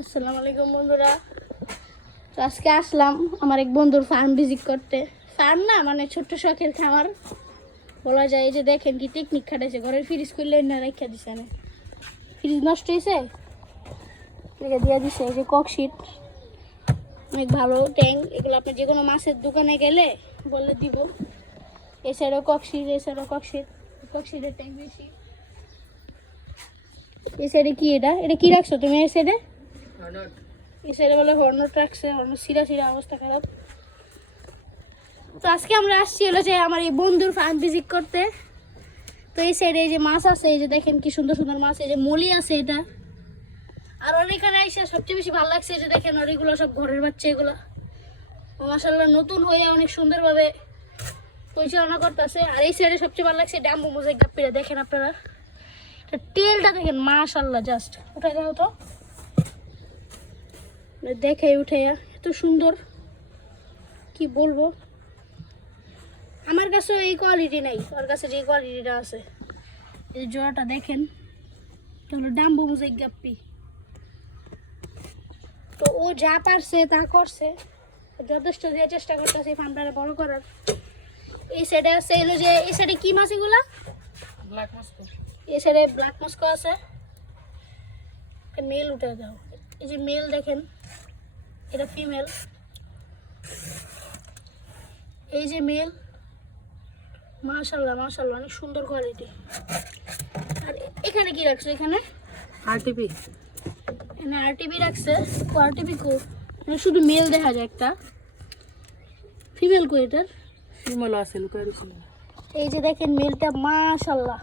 আসসালামু আলাইকুম বন্ধুরা। তো আজকে আসলাম আমার এক বন্ধুর ফার্ম ভিজিট করতে। ফার্ম না, মানে ছোট্ট শখের খামার বলা যায়। এই যে দেখেন কি টেকনিক খাটাইছে, ঘরের ফ্রিজ করলে না রেখা দিছে না, ফ্রিজ নষ্ট হয়েছে রেখে দিয়ে দিছে। এই যে ককশিট, অনেক ভালো ট্যাঙ্ক। এগুলো আপনি যে কোনো মাছের দোকানে গেলে বলে দিব। এই সাইডেও ককশিট, এই সাইডেও ককশিট, ককশিটের ট্যাঙ্ক বেশি। এই সাইডে কি এটা এটা কি রাখছো তুমি? এই সাইডে এই সাইডে বলে হর্নট রাখছে, হর্নট সিরা সিরা অবস্থা খারাপ। তো আজকে আমরা আসছি হলো যে আমার এই বন্ধুর ফার্ম ভিজিট করতে। তো এই সাইডে এই যে মাছ আছে, এই যে দেখেন কি সুন্দর সুন্দর মাছ। এই যে মলি আছে এটা। আর ওর এখানে এসে সবচেয়ে বেশি ভালো লাগছে, এই যে দেখেন ওর এগুলো সব ঘরের বাচ্চা। এগুলো মাশাআল্লাহ নতুন হয়ে অনেক সুন্দরভাবে পরিচালনা করতেছে। আর এই সাইডে সবচেয়ে ভালো লাগছে ডাম্বু মোজাইক গাপ্পিরা। দেখেন আপনারা তেলটা দেখেন, মাশাআল্লাহ জাস্ট উঠে দাও তো, দেখে উঠে এত সুন্দর কি বলবো। আমার কাছে এই কোয়ালিটি নাই, ওর কাছে যে কোয়ালিটিটা আছে। এই জোড়াটা দেখেন, এটা হলো ডাম্বু মোজাইক গাপ্পি। তো ও যা পারছে তা করছে, যথেষ্ট দিয়ে চেষ্টা করতেছে ফার্মটা বড় করার। এই সাইডে আছে এলো যে, এই সাইডে কি মাছ এগুলা? Black Moscow. এই সাইডে ব্ল্যাক মাস্কো আছে। মেল উঠে দাও। এই যে মেল দেখেন, এটা ফিমেল। এই যে মেল, মাশাআল্লাহ মাশাআল্লাহ অনেক সুন্দর কোয়ালিটি। আর এখানে কি রাখছো? এখানে আরটিপি, এখানে আরটিপি রাখছে। আরটিপি কো শুধু মেল দেখা যায়, একটা ফিমেল কো? এটার ফিমেল আছে লুকাই দিছিল। এই যে দেখেন মেলটা, মাশাআল্লাহ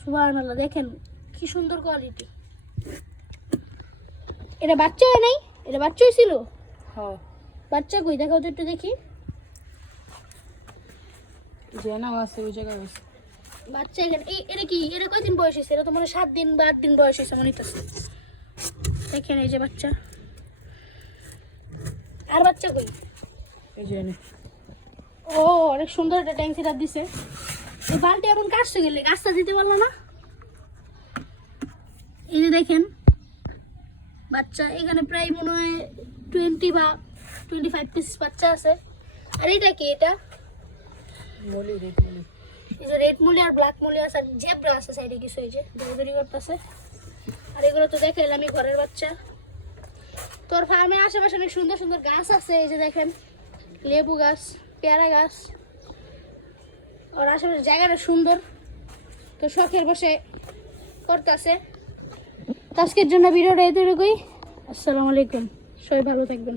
সুবহানাল্লাহ, দেখেন কি সুন্দর কোয়ালিটি। এটা বাচ্চা হয় নাই? এটা বাচ্চা হয়েছিল? হ্যাঁ, বাচ্চা কই দেখাও তো একটু দেখি। জেনা আছে ওই জায়গায় আছে বাচ্চা এখানে। এটা কি, এটা কয়দিন বয়স হয়েছে? এটা তো মানে 7 দিন বা 8 দিন বয়স হয়েছে মনে হচ্ছে। দেখেন এই যে বাচ্চা। আর বাচ্চা কই? এই জেনে। ও অনেক সুন্দর একটা ট্যাঙ্ক সেটআপ দিছে। এই বালতি এখন কাটতে গেলে কাজটা দিতে পারলো না। এই যে দেখেন বাচ্চা, এখানে প্রায় মনে হয় 20 বা 25 পিস বাচ্চা আছে। আর এটা কি? এটা মলি, রেড মলি। এই যে রেড মলি আর ব্ল্যাক মলি আছে, আর জেব্রা আছে সাইডে কিছু। এই যে দৌড়াদৌড়ি করতেছে। আর এগুলো তো দেখাইলাম আমি, ঘরের বাচ্চা। তোর ফার্মের আশেপাশে অনেক সুন্দর সুন্দর গাছ আছে। এই যে দেখেন লেবু গাছ, পেয়ারা গাছ। আর আশেপাশে জায়গাটা সুন্দর। তো শখের বসে করতেছে। আজকের জন্য ভিডিওটা এতটুকুই। আসসালামু আলাইকুম, সবাই ভালো থাকবেন।